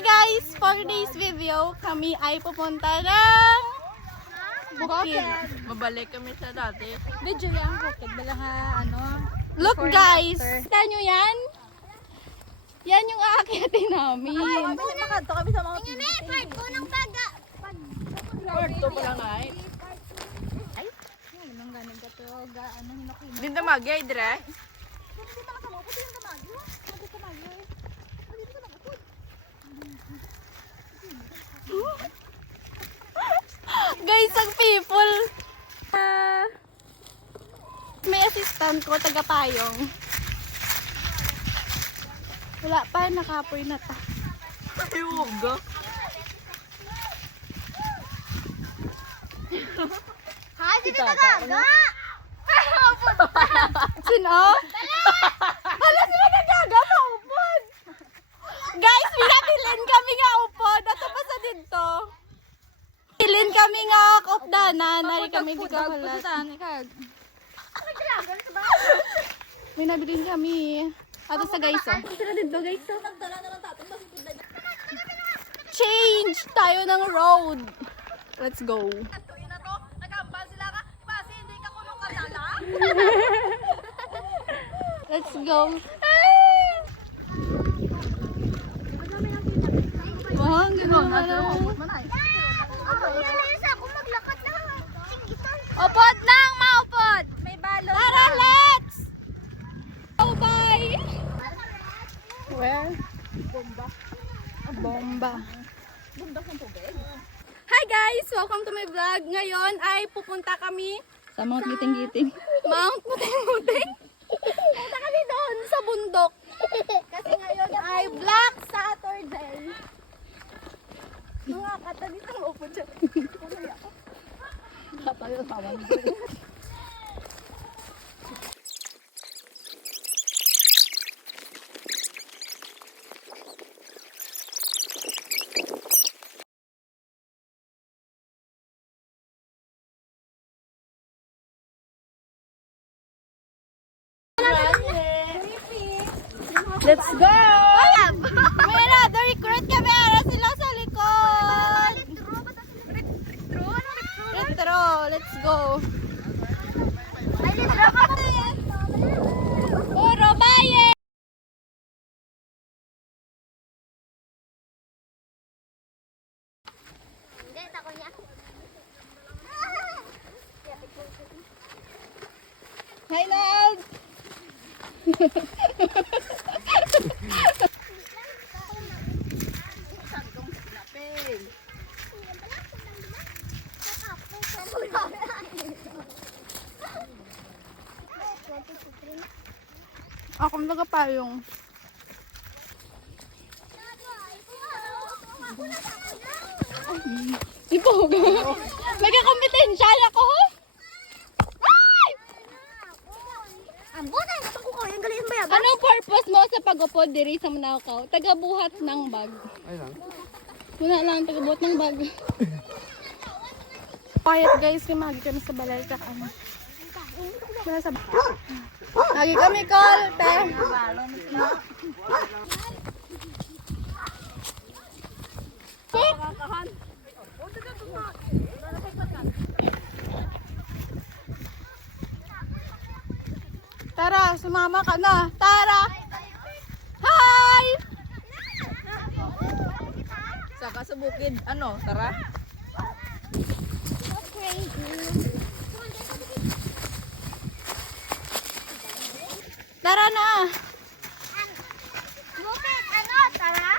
guys! For today's video, kami ay pupunta ng bukid. Mabalik kami sa dati. Video yan, bukid. Bala nga, ano. Look guys! Kita nyo yan? Yan yung aakyatin namin. Makato kami sa mga part ko ng baga. Part 2 pa lang ay. Anong ganing ka to? Ano hinakin? Dinta magyay, dire. Guys, ang people. May assistant ko, taga-payong. Wala pa, nakapoy na ta. Iwuga. Ha? Sino nagaga? Sino? Hala, sino nagaga? Maupod. Guys, pinapilin kami nga upod. Ato pa sa dito. Pilin kami nga kopdanan. Nari kami di ka halat. May nabilin kami. Ato sa guys, oh. Sino dito, guys, oh. Change tayo ng road. Let's go. Let's go. Wow, ang gano'n. Upod lang, maupod. May balon. Tara, let's! Oh, bye! Where? Bomba. Hi guys! Welcome to my vlog. Ngayon ay pupunta kami Sa mga giting-giting. Mount Muting-Muting. Punta kami doon sa bundok. Kasi ngayon ay Black Saturday. Mga katalit ang upo dyan. Katayo sa mga. Let's go! May another recruit kami. Ara sila sa likod. Retro. Let's go. Puro baye! Hi, love! Ako nagapayong. Ikaw ga. Nagka-competensya ako. Ay! Anong purpose mo sa pag-upod diri sa Manakaw? Tagabuhat ng bag. Ay lang. Wala lang, tagabuhat ng bag. Quiet guys, kimagi kami sa balay ka ano. Wala sa lagi kami call, te. Tara, sumama ka na. Tara! Hi! Saka sa bukid, ano, tara? Tara na! Bukit, ano, tara?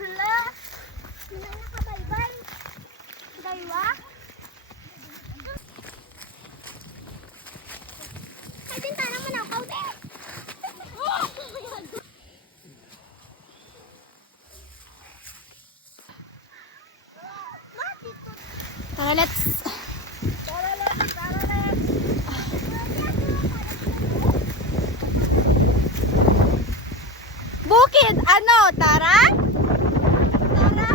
Hala, hindi na nakabaybay. Daywa? Ay, din, tara mo na, kaute. Tara, let's... Bukid, ano, tara? Tara!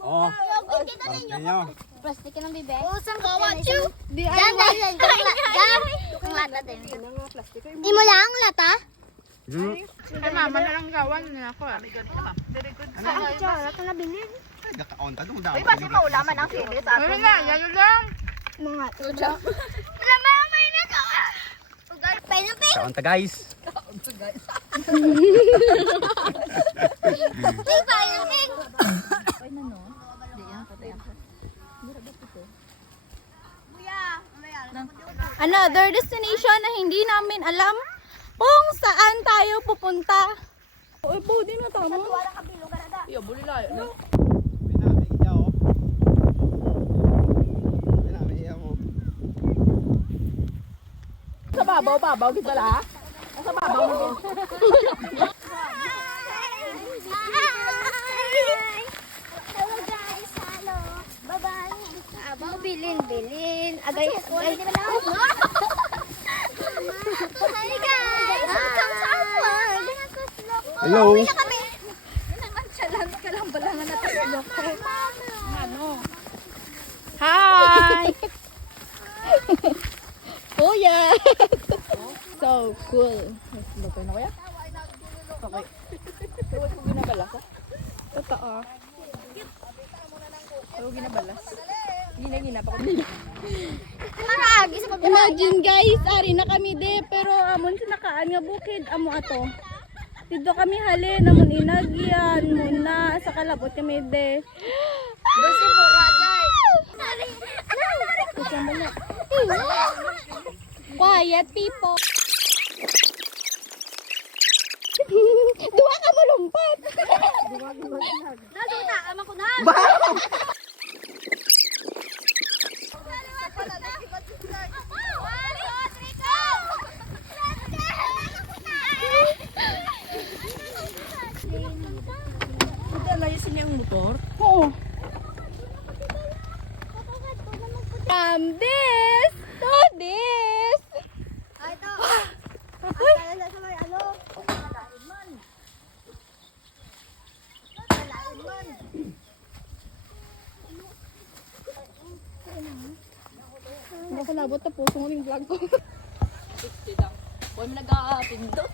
Oh, ninyo. Plastic ng bibe. Usang kawa, chu. Diyan, diyan. Kung lata din. Di mo lang lata? Ay, mama na lang gawan na ako. Saan siya? Wala ko nabili. Ay, gakaon ta dong daw. Ay, basi maulaman ang sili sa Ano na, yan lang. Mga tuja. Wala may na to. Pineapple. Kaon ta guys. Ay, pineapple. Another destination na hindi namin alam kung saan tayo pupunta. Uy, budi na tama. Iyo, buli layo. No? Sa babaw, kita la. Sa babaw mo. Hello guys, hello. Bye-bye. Abang bilin. Agay. Hi guys. Welcome sa vlog. Hello. Uwi na kami. Challenge ka lang balangan na tayo. Hi! Kuya! So cool. Lupay na kaya? Okay. Tuwag ko ginabalas ha? Totoo. Tuwag ginabalas. Gina pa ko. Maragi sa pagkakas. Imagine guys, ari na kami de, pero amon sinakaan nga bukid, amo ato. Dito kami halin, amon inagyan, muna, sa kalabot kami de. Dosi mo, Rajay. Quiet people. Duwa ka malumpat. Naduta, ama ko na. Hindi, layasin niya yung motor. Oo. From this to this. Ay, ito. Ay, sa may ano. Baka nabot na puso ng vlog ko. Huwag mo nag-aapindot.